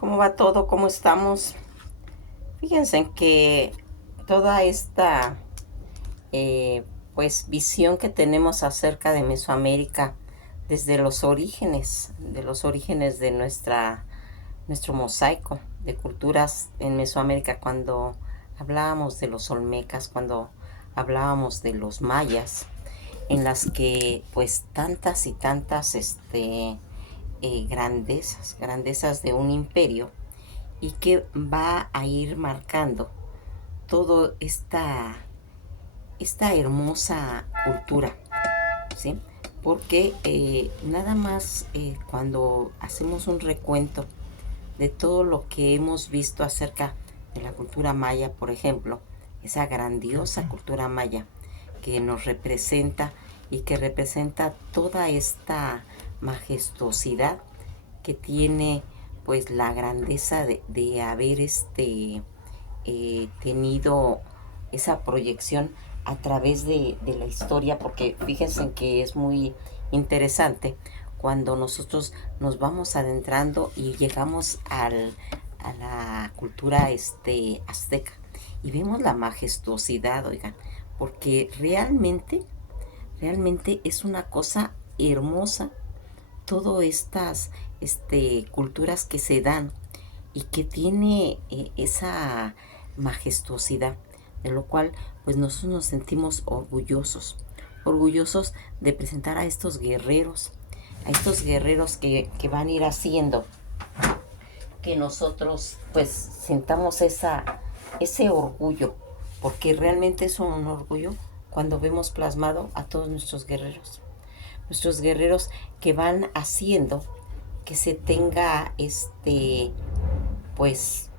¿Cómo va todo? ¿Cómo estamos? Fíjense en que toda esta visión que tenemos acerca de Mesoamérica desde los orígenes de nuestro mosaico de culturas en Mesoamérica, cuando hablábamos de los olmecas, cuando hablábamos de los mayas, en las que pues tantas y tantas grandezas de un imperio, y que va a ir marcando toda esta hermosa cultura, ¿sí? Porque nada más cuando hacemos un recuento de todo lo que hemos visto acerca de la cultura maya, por ejemplo, esa grandiosa cultura maya que nos representa y que representa toda esta majestuosidad que tiene pues la grandeza de haber tenido esa proyección a través de la historia, porque fíjense que es muy interesante cuando nosotros nos vamos adentrando y llegamos a la cultura azteca y vemos la majestuosidad, oigan, porque realmente es una cosa hermosa todas estas culturas que se dan y que tiene esa majestuosidad, de lo cual pues nosotros nos sentimos orgullosos de presentar a estos guerreros que van a ir haciendo que nosotros pues sintamos ese orgullo, porque realmente es un orgullo cuando vemos plasmado a todos nuestros guerreros que van haciendo que se tenga pues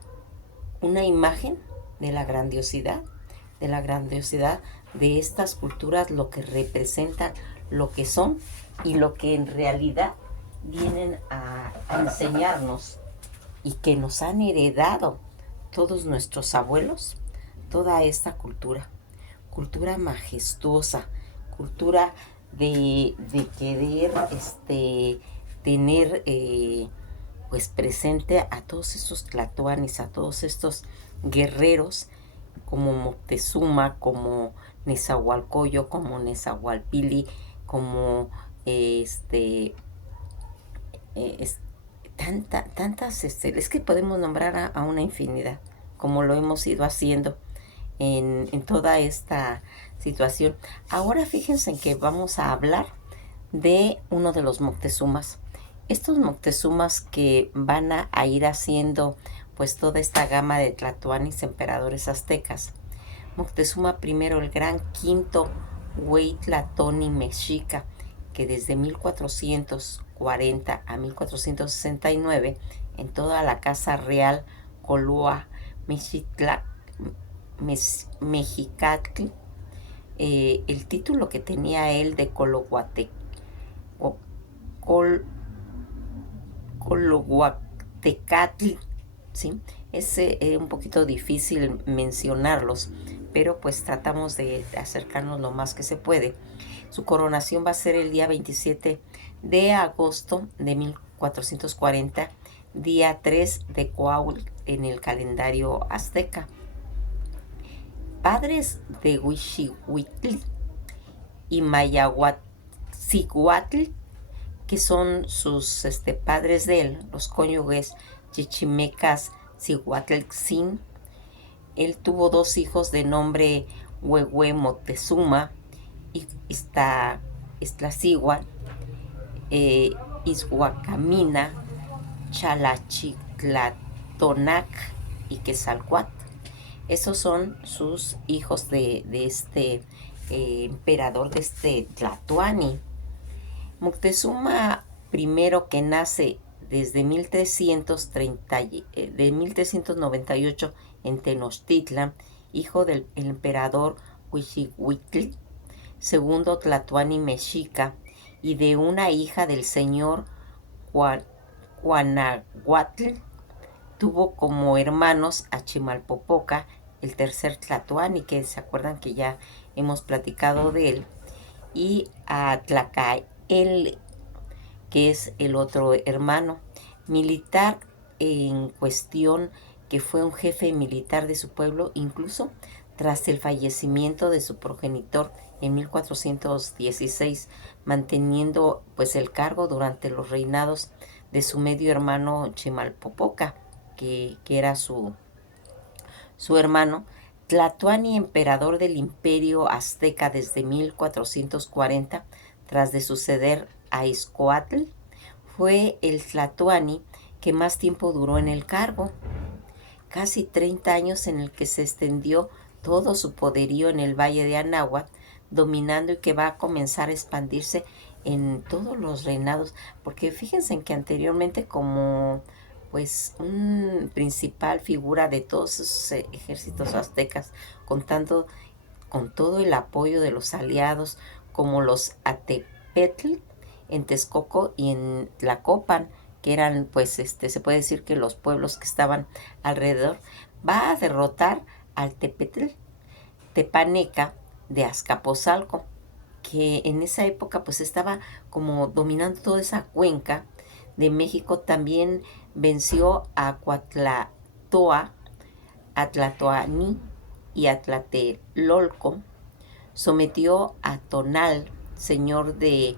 una imagen de la grandiosidad de estas culturas, lo que representan, lo que son y lo que en realidad vienen a enseñarnos y que nos han heredado todos nuestros abuelos, toda esta cultura majestuosa, cultura de querer tener pues presente a todos estos tlatoanis, a todos estos guerreros como Moctezuma, como Nezahualcóyotl, como Nezahualpili, como es, tantas, es que podemos nombrar a una infinidad, como lo hemos ido haciendo en toda esta situación. Ahora fíjense en que vamos a hablar de uno de los Moctezumas. Estos Moctezumas que van a ir haciendo pues toda esta gama de tlatoanis, emperadores aztecas. Moctezuma primero, el gran quinto Hueytlatoni mexica, que desde 1440 a 1469 en toda la casa real Colua Mexicatl, el título que tenía él de Colohuatecatl, ¿sí? Es un poquito difícil mencionarlos, pero pues tratamos de acercarnos lo más que se puede. Su coronación va a ser el día 27 de agosto de 1440, día 3 de Coahuil en el calendario azteca. Padres de Huixihuitl y Mayahuatzihuatl, que son sus padres de él, los cónyuges chichimecas Cihuatlxin. Él tuvo dos hijos de nombre Huehue Moctezuma y Iztaccíhuatl, Izhuacamina, Chalachictlatonac y Quetzalcoatl. Esos son sus hijos de este emperador, de este Tlatoani. Moctezuma primero, que nace desde 1398 en Tenochtitlan, hijo del emperador Huixihuitl, segundo Tlatoani mexica, y de una hija del señor Juanahuatl. Tuvo como hermanos a Chimalpopoca, el tercer Tlatoani, que se acuerdan que ya hemos platicado de él, y a Tlacael, que es el otro hermano. Militar en cuestión que fue un jefe militar de su pueblo, incluso tras el fallecimiento de su progenitor en 1416, manteniendo pues el cargo durante los reinados de su medio hermano Chimalpopoca, que era su hermano. Tlatoani, emperador del imperio azteca desde 1440, tras de suceder a Izcoatl, fue el Tlatoani que más tiempo duró en el cargo, casi 30 años, en el que se extendió todo su poderío en el valle de Anáhuac, dominando, y que va a comenzar a expandirse en todos los reinados, porque fíjense en que anteriormente, como pues un principal figura de todos esos ejércitos aztecas, contando con todo el apoyo de los aliados, como los Atepetl en Texcoco y en Tlacopan, que eran pues se puede decir que los pueblos que estaban alrededor, va a derrotar al Tepetl Tepaneca de Azcapotzalco, que en esa época pues estaba como dominando toda esa cuenca de México. También venció a Cuatlatoa, a Tlatoani y a Tlatelolco. Sometió a Tonal, señor de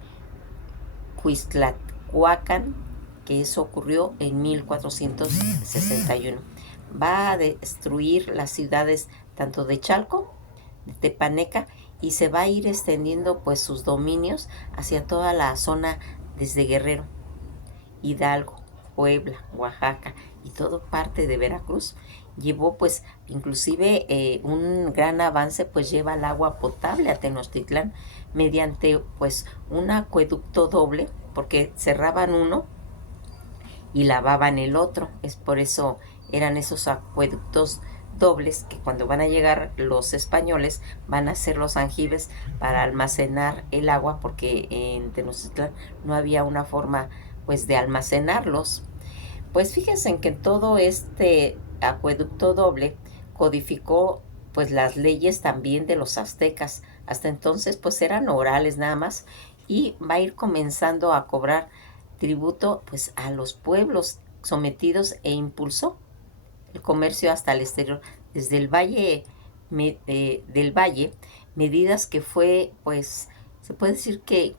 Cuistlahuacan, que eso ocurrió en 1461. Va a destruir las ciudades tanto de Chalco, de Tepaneca, y se va a ir extendiendo pues sus dominios hacia toda la zona desde Guerrero, Hidalgo, Puebla, Oaxaca y todo parte de Veracruz. Llevó pues inclusive un gran avance, pues lleva el agua potable a Tenochtitlán mediante pues un acueducto doble, porque cerraban uno y lavaban el otro. Es por eso eran esos acueductos dobles, que cuando van a llegar los españoles van a hacer los aljibes para almacenar el agua, porque en Tenochtitlán no había una forma pues de almacenarlos. Pues fíjense en que todo este acueducto doble codificó pues las leyes también de los aztecas. Hasta entonces pues eran orales nada más, y va a ir comenzando a cobrar tributo pues a los pueblos sometidos, e impulsó el comercio hasta el exterior desde el valle del valle, medidas que fue pues se puede decir que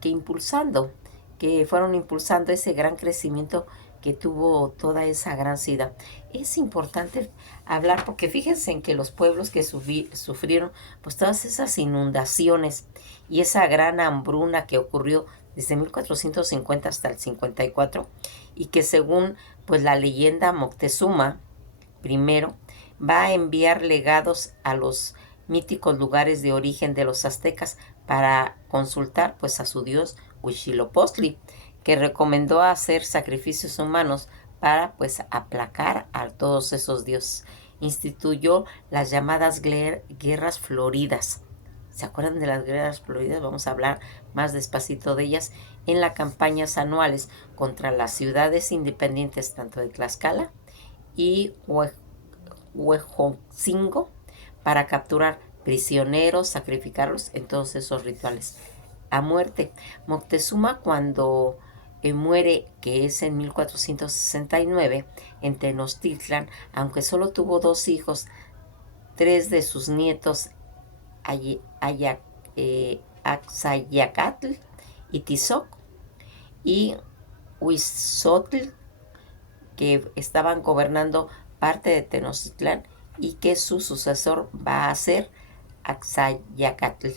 fueron impulsando ese gran crecimiento que tuvo toda esa gran ciudad. Es importante hablar, porque fíjense en que los pueblos que sufrieron pues todas esas inundaciones y esa gran hambruna que ocurrió desde 1450 hasta el 54, y que según pues la leyenda, Moctezuma primero va a enviar legados a los míticos lugares de origen de los aztecas para consultar pues a su dios Huitzilopochtli, que recomendó hacer sacrificios humanos para pues aplacar a todos esos dioses. Instituyó las llamadas guerras floridas. ¿Se acuerdan de las guerras floridas? Vamos a hablar más despacito de ellas en las campañas anuales contra las ciudades independientes, tanto de Tlaxcala y Huejotzingo, para capturar prisioneros, sacrificarlos en todos esos rituales a muerte. Moctezuma, cuando muere, que es en 1469, en Tenochtitlan, aunque solo tuvo 2 hijos, 3 de sus nietos, Axayacatl y Tizoc y Huizotl, que estaban gobernando parte de Tenochtitlán, y que su sucesor va a ser Axayacatl.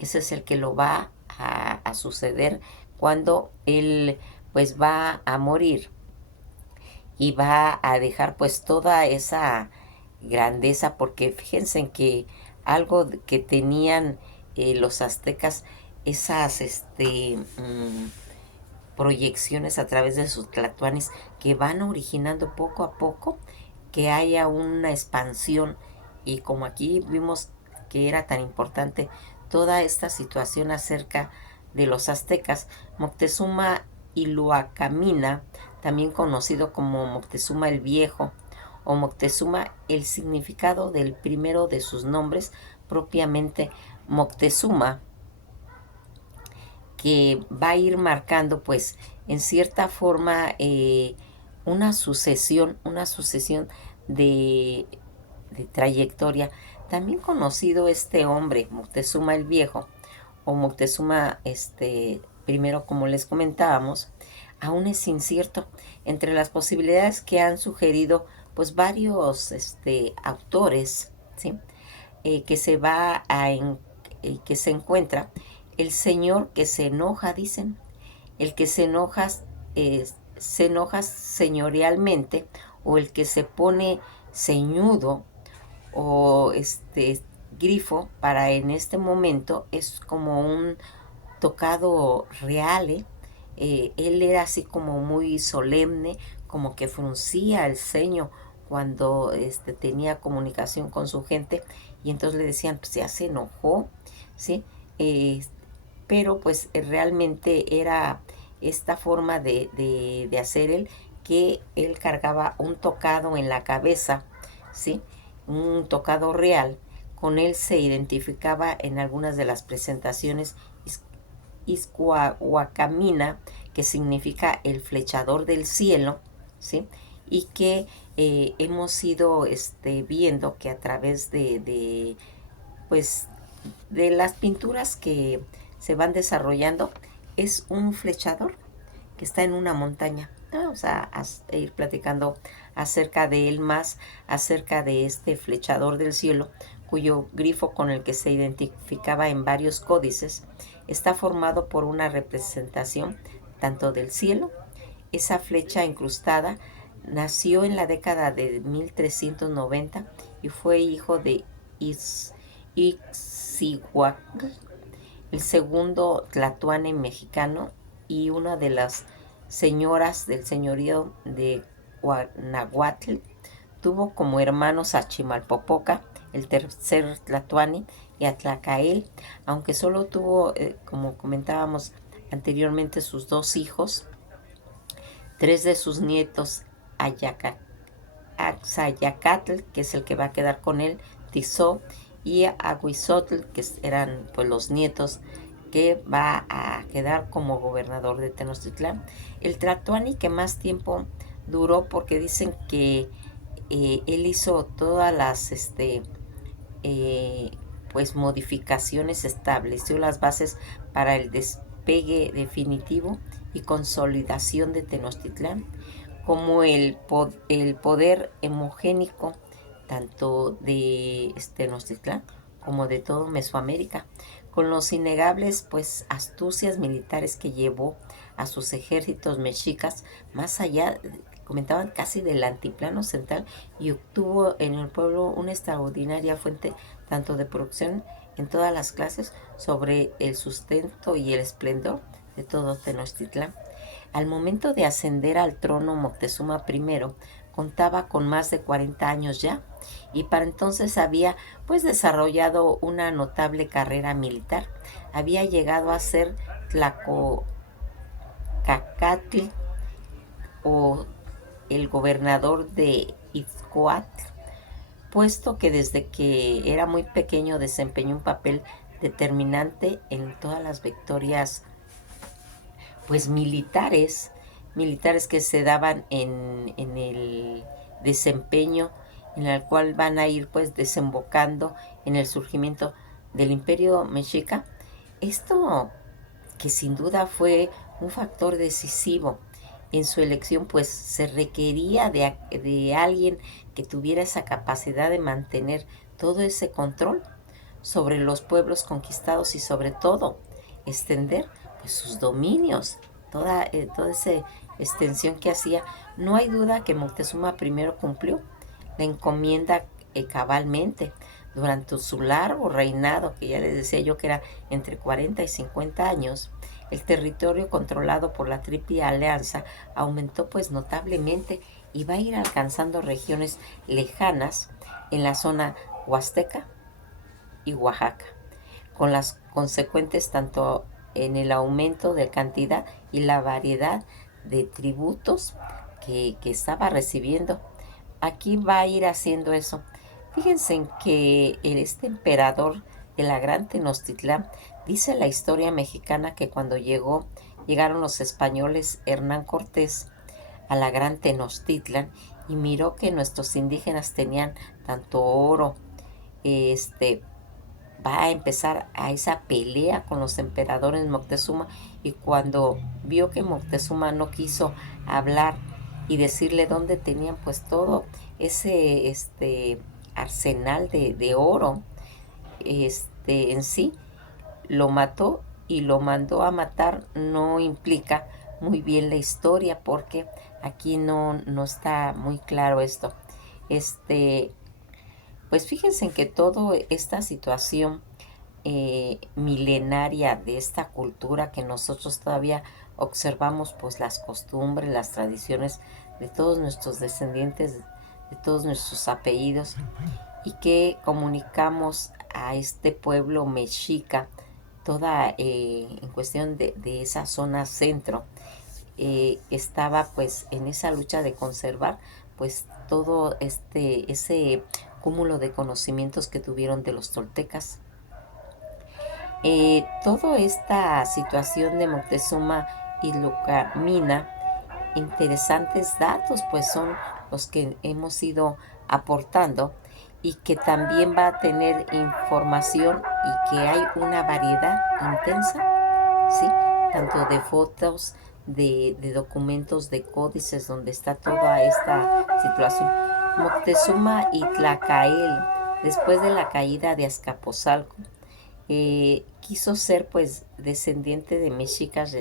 Ese es el que lo va a suceder cuando él pues va a morir, y va a dejar pues toda esa grandeza, porque fíjense en que algo que tenían los aztecas, esas proyecciones a través de sus tlatoanis, que van originando poco a poco que haya una expansión. Y como aquí vimos que era tan importante toda esta situación acerca de los aztecas, Moctezuma Iluacamina, también conocido como Moctezuma el Viejo o Moctezuma, el significado del primero de sus nombres, propiamente Moctezuma, que va a ir marcando pues en cierta forma una sucesión de, de trayectoria. También conocido este hombre, Moctezuma el Viejo, o Moctezuma primero, como les comentábamos, aún es incierto. Entre las posibilidades que han sugerido pues varios autores, ¿sí? Que se va a que se encuentra el señor que se enoja, dicen, el que se enoja señorialmente, o el que se pone ceñudo, o grifo, para en este momento es como un tocado real, ¿eh? Él era así como muy solemne, como que fruncía el ceño cuando tenía comunicación con su gente, y entonces le decían, pues ya se enojó, ¿sí? Eh, pero pues realmente era esta forma de hacer él, que él cargaba un tocado en la cabeza, ¿sí? Un tocado real. Con él se identificaba en algunas de las presentaciones Iscuahuacamina, que significa el flechador del cielo, ¿sí? Y que hemos ido viendo que a través pues, de las pinturas que se van desarrollando, es un flechador que está en una montaña. Vamos a ir platicando acerca de él más, acerca de este flechador del cielo, cuyo grifo, con el que se identificaba en varios códices, está formado por una representación tanto del cielo. Esa flecha incrustada nació en la década de 1390 y fue hijo de Ixiguacl, el segundo tlatoane mexicano, y una de las señoras del señorío de Guanajuato. Tuvo como hermanos a Chimalpopoca, el tercer tlatoani, y a Tlacael, aunque solo tuvo, como comentábamos anteriormente, sus dos hijos. Tres de sus nietos, Axayacatl, que es el que va a quedar con él, Tizó, y Aguizotl, que eran pues los nietos, que va a quedar como gobernador de Tenochtitlán. El Tlatoani que más tiempo duró, porque dicen que él hizo todas las eh, pues modificaciones, estableció las bases para el despegue definitivo y consolidación de Tenochtitlán, como el poder hemogénico tanto de Tenochtitlán como de todo Mesoamérica, con los innegables pues astucias militares que llevó a sus ejércitos mexicas más allá, comentaban, casi del altiplano central, y obtuvo en el pueblo una extraordinaria fuente tanto de producción en todas las clases, sobre el sustento y el esplendor de todo Tenochtitlán. Al momento de ascender al trono, Moctezuma I contaba con más de 40 años ya, y para entonces había pues desarrollado una notable carrera militar. Había llegado a ser Tlacocacatl, o el gobernador de Izcoatl, puesto que desde que era muy pequeño desempeñó un papel determinante en todas las victorias pues militares que se daban en el desempeño, en el cual van a ir pues desembocando en el surgimiento del Imperio Mexica. Esto, que sin duda fue un factor decisivo en su elección, pues se requería de alguien que tuviera esa capacidad de mantener todo ese control sobre los pueblos conquistados, y sobre todo extender pues sus dominios, toda esa extensión que hacía. No hay duda que Moctezuma primero cumplió la encomienda cabalmente. Durante su largo reinado, que ya les decía yo que era entre 40 y 50 años, el territorio controlado por la Triple Alianza aumentó pues notablemente, y va a ir alcanzando regiones lejanas en la zona huasteca y Oaxaca, con las consecuentes tanto en el aumento de cantidad y la variedad de tributos que estaba recibiendo. Aquí va a ir haciendo eso. Fíjense en que este emperador de la Gran Tenochtitlán, dice la historia mexicana, que cuando llegaron los españoles, Hernán Cortés, a la gran Tenochtitlan y miró que nuestros indígenas tenían tanto oro, este, va a empezar a esa pelea con los emperadores Moctezuma, y cuando vio que Moctezuma no quiso hablar y decirle dónde tenían pues todo ese arsenal de oro, en sí, lo mató y lo mandó a matar. No implica muy bien la historia porque aquí no está muy claro esto. Pues fíjense en que toda esta situación milenaria de esta cultura, que nosotros todavía observamos pues las costumbres, las tradiciones de todos nuestros descendientes, de todos nuestros apellidos, y que comunicamos a este pueblo mexica, toda en cuestión de esa zona centro, estaba pues en esa lucha de conservar pues todo ese cúmulo de conocimientos que tuvieron de los toltecas. Toda esta situación de Moctezuma y Lucamina, interesantes datos pues son los que hemos ido aportando, y que también va a tener información y que hay una variedad intensa, ¿sí? Tanto de fotos, de documentos, de códices, donde está toda esta situación. Moctezuma y Tlacael, después de la caída de Azcapotzalco, quiso ser pues descendiente de mexicas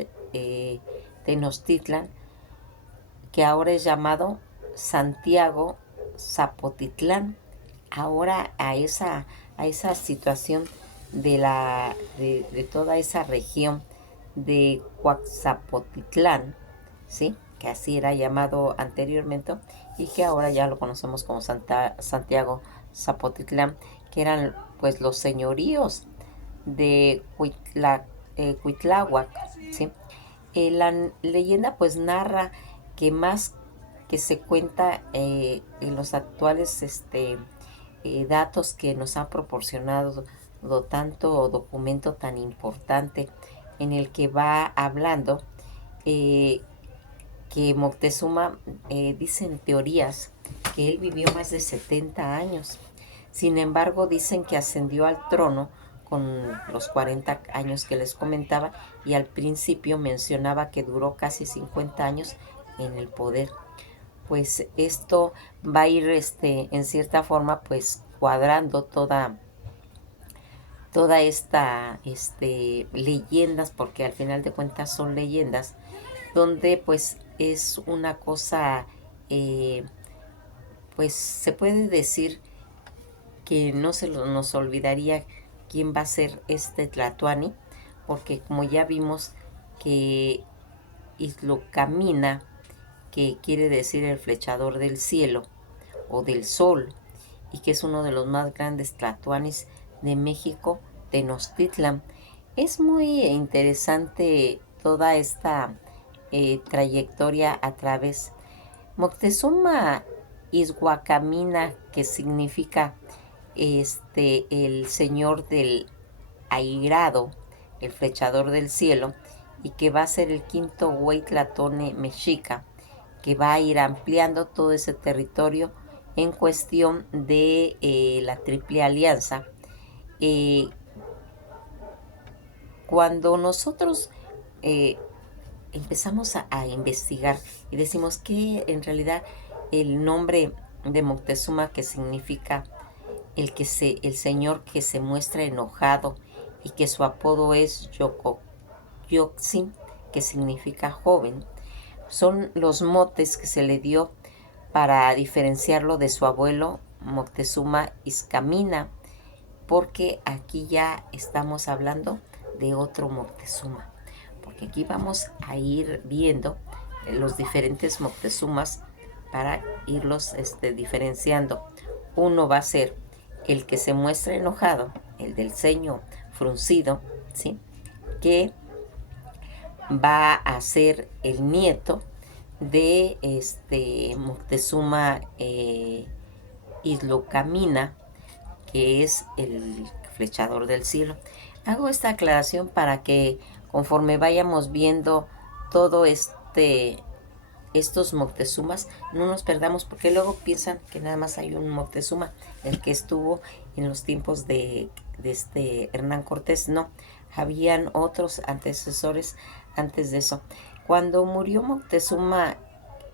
Tenochtitlan, que ahora es llamado Santiago Zapotitlán. Ahora a esa situación de toda esa región de Coaxapotitlán, ¿sí? Que así era llamado anteriormente, y que ahora ya lo conocemos como Santiago Zapotitlán, que eran pues los señoríos de Cuitláhuac, ¿sí? La leyenda pues narra que más que se cuenta en los actuales datos que nos han proporcionado tanto documento tan importante, en el que va hablando eh, que Moctezuma, dicen teorías que él vivió más de 70 años. Sin embargo, dicen que ascendió al trono con los 40 años que les comentaba, y al principio mencionaba que duró casi 50 años en el poder. Pues esto va a ir en cierta forma pues cuadrando toda esta leyendas, porque al final de cuentas son leyendas, donde pues es una cosa, pues se puede decir que no nos olvidaría quién va a ser este Tlatoani, porque como ya vimos que Islocamina, que quiere decir el flechador del cielo o del sol, y que es uno de los más grandes tlatoanis de México, Tenochtitlan. Es muy interesante toda esta trayectoria a través. Moctezuma Izhuacamina, que significa el señor del airado, el flechador del cielo, y que va a ser el quinto Hueytlatone mexica, que va a ir ampliando todo ese territorio en cuestión de la Triple Alianza. Cuando nosotros empezamos a investigar y decimos que en realidad el nombre de Moctezuma, que significa el señor que se muestra enojado, y que su apodo es Yoxin, que significa joven, son los motes que se le dio para diferenciarlo de su abuelo Moctezuma Izcamina, porque aquí ya estamos hablando de otro Moctezuma, porque aquí vamos a ir viendo los diferentes Moctezumas para irlos diferenciando. Uno va a ser el que se muestra enojado, el del ceño fruncido, ¿sí? Que va a ser el nieto de Moctezuma Islocamina, que es el flechador del cielo. Hago esta aclaración para que conforme vayamos viendo todo estos Moctezumas no nos perdamos, porque luego piensan que nada más hay un Moctezuma, el que estuvo en los tiempos de este Hernán Cortés. No, habían otros antecesores antes de eso. Cuando murió Moctezuma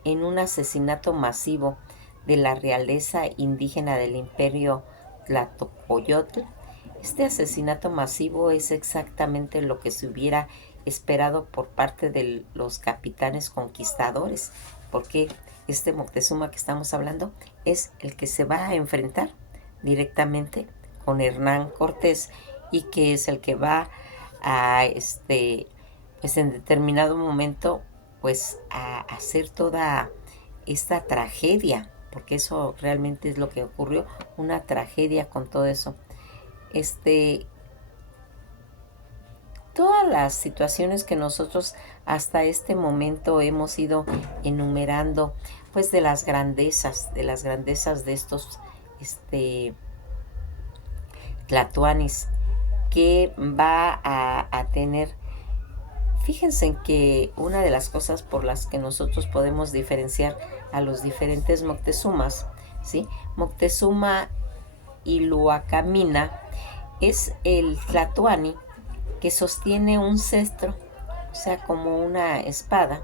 en un asesinato masivo de la realeza indígena del imperio Tlatocoyotl, este asesinato masivo es exactamente lo que se hubiera esperado por parte de los capitanes conquistadores, porque este Moctezuma que estamos hablando es el que se va a enfrentar directamente con Hernán Cortés, y que es el que va a pues en determinado momento pues a hacer toda esta tragedia, porque eso realmente es lo que ocurrió, una tragedia con todo eso. este Todas las situaciones que nosotros hasta este momento hemos ido enumerando, pues de las grandezas de estos tlatoanis, que va a tener. Fíjense en que una de las cosas por las que nosotros podemos diferenciar a los diferentes Moctezumas, ¿sí? Moctezuma Iluacamina es el tlatoani que sostiene un cetro, o sea, como una espada,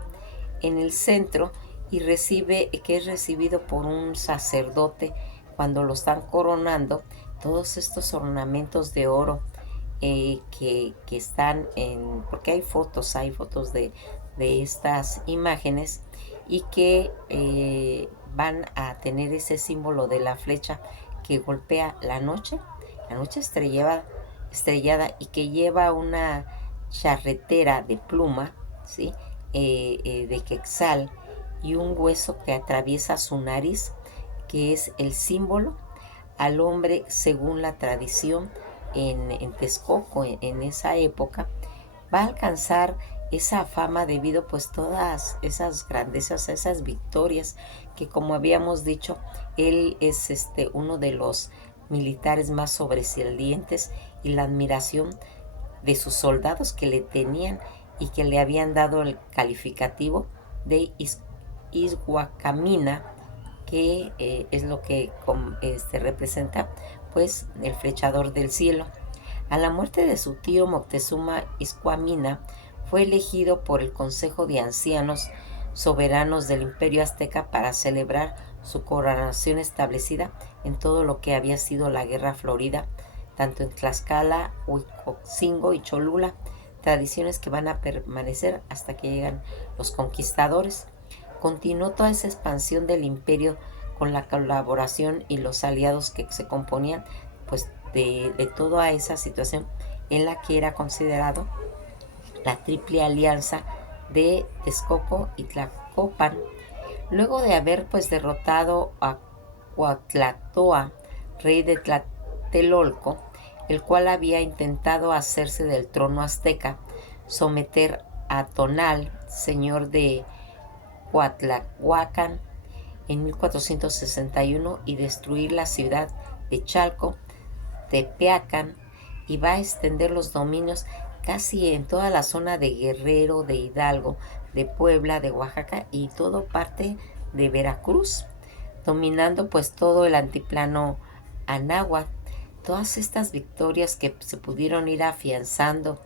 en el centro, y que es recibido por un sacerdote cuando lo están coronando. Todos estos ornamentos de oro que están porque hay fotos de estas imágenes, y que van a tener ese símbolo de la flecha que golpea la noche estrellada, y que lleva una charretera de pluma, ¿sí? De quetzal, y un hueso que atraviesa su nariz, que es el símbolo al hombre según la tradición en Texcoco en esa época. Va a alcanzar esa fama debido pues todas esas grandezas, esas victorias, que como habíamos dicho, él es uno de los militares más sobresalientes, y la admiración de sus soldados que le tenían y que le habían dado el calificativo de Ishuacamina, que es lo que representa pues el flechador del cielo. A la muerte de su tío Moctezuma Iscuamina, fue elegido por el Consejo de Ancianos Soberanos del Imperio Azteca para celebrar su coronación, establecida en todo lo que había sido la Guerra Florida, tanto en Tlaxcala, Huitzilingo y Cholula, tradiciones que van a permanecer hasta que llegan los conquistadores. Continuó toda esa expansión del imperio con la colaboración y los aliados que se componían pues de toda esa situación, en la que era considerado la triple alianza de Texcoco y Tlacopan. Luego de haber pues derrotado a Cuatlatoa, rey de Tlatelolco, el cual había intentado hacerse del trono azteca, someter a Tonal, señor de Coatlahuacan, en 1461, y destruir la ciudad de Chalco, Tepeacan, y va a extender los dominios casi en toda la zona de Guerrero, de Hidalgo, de Puebla, de Oaxaca y todo parte de Veracruz, dominando pues todo el antiplano anáhuac. Todas estas victorias que se pudieron ir afianzando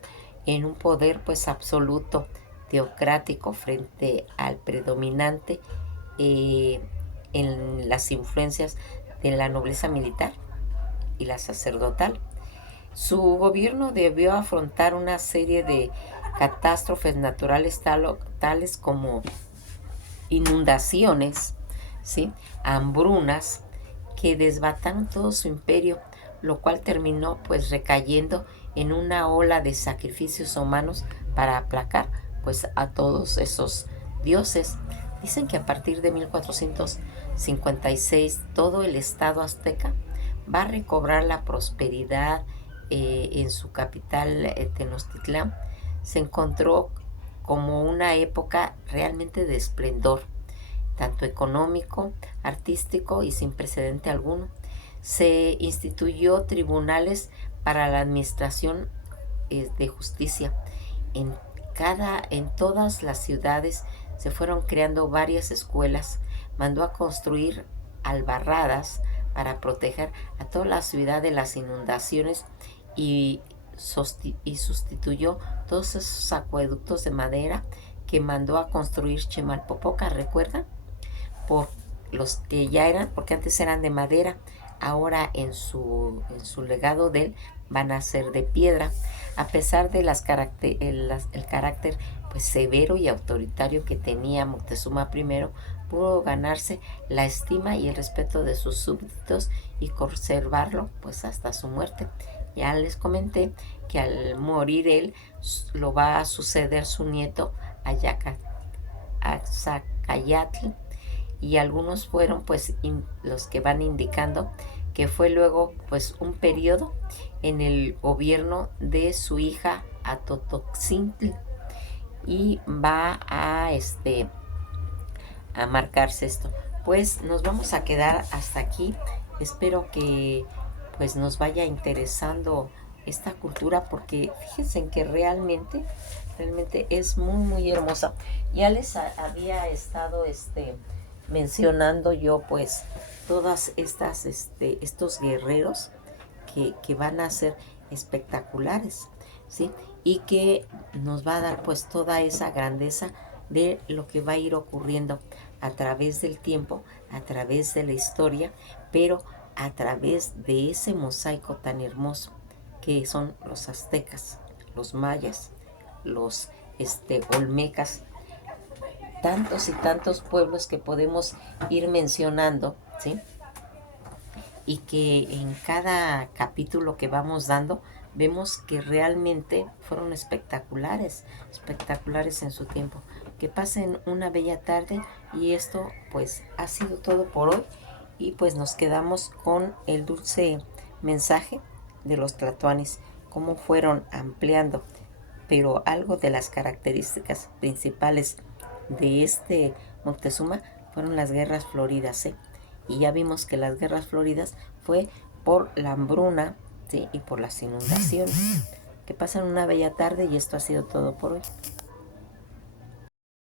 en un poder pues absoluto, teocrático, frente al predominante en las influencias de la nobleza militar y la sacerdotal. Su gobierno debió afrontar una serie de catástrofes naturales tales como inundaciones, ¿sí? Hambrunas, que desbataron todo su imperio, lo cual terminó pues recayendo en una ola de sacrificios humanos para aplacar pues a todos esos dioses. Dicen que a partir de 1456 todo el estado azteca va a recobrar la prosperidad. En su capital, Tenochtitlán, se encontró como una época realmente de esplendor, tanto económico, artístico y sin precedente alguno. Se instituyó tribunales para la administración de justicia. En todas las ciudades se fueron creando varias escuelas, mandó a construir albarradas para proteger a toda la ciudad de las inundaciones y, y sustituyó todos esos acueductos de madera que mandó a construir Chimalpopoca, ¿recuerdan? Por los que ya eran, porque antes eran de madera, ahora en su legado de él van a ser de piedra, a pesar de el carácter pues severo y autoritario que tenía Moctezuma I, pudo ganarse la estima y el respeto de sus súbditos y conservarlo pues hasta su muerte. Ya les comenté que al morir él lo va a suceder su nieto Axacayatl, y algunos fueron pues los que van indicando que fue luego pues un periodo en el gobierno de su hija Atotoxintl, y va a marcarse esto. Pues nos vamos a quedar hasta aquí. Espero que pues nos vaya interesando esta cultura, porque fíjense en que realmente es muy hermosa. Ya les había estado mencionando yo pues todas estas estos guerreros que van a ser espectaculares, ¿sí? Y que nos va a dar pues toda esa grandeza de lo que va a ir ocurriendo a través del tiempo, a través de la historia, pero a través de ese mosaico tan hermoso que son los aztecas, los mayas, los olmecas, tantos y tantos pueblos que podemos ir mencionando, ¿sí? Y que en cada capítulo que vamos dando vemos que realmente fueron espectaculares en su tiempo. Que pasen una bella tarde, y esto pues ha sido todo por hoy, y pues nos quedamos con el dulce mensaje de los tlatoanis, cómo fueron ampliando, pero algo de las características principales de Moctezuma fueron las guerras floridas, ¿eh? Y ya vimos que las guerras floridas fue por la hambruna, ¿sí? Y por las inundaciones. Que pasen una bella tarde, y esto ha sido todo por hoy.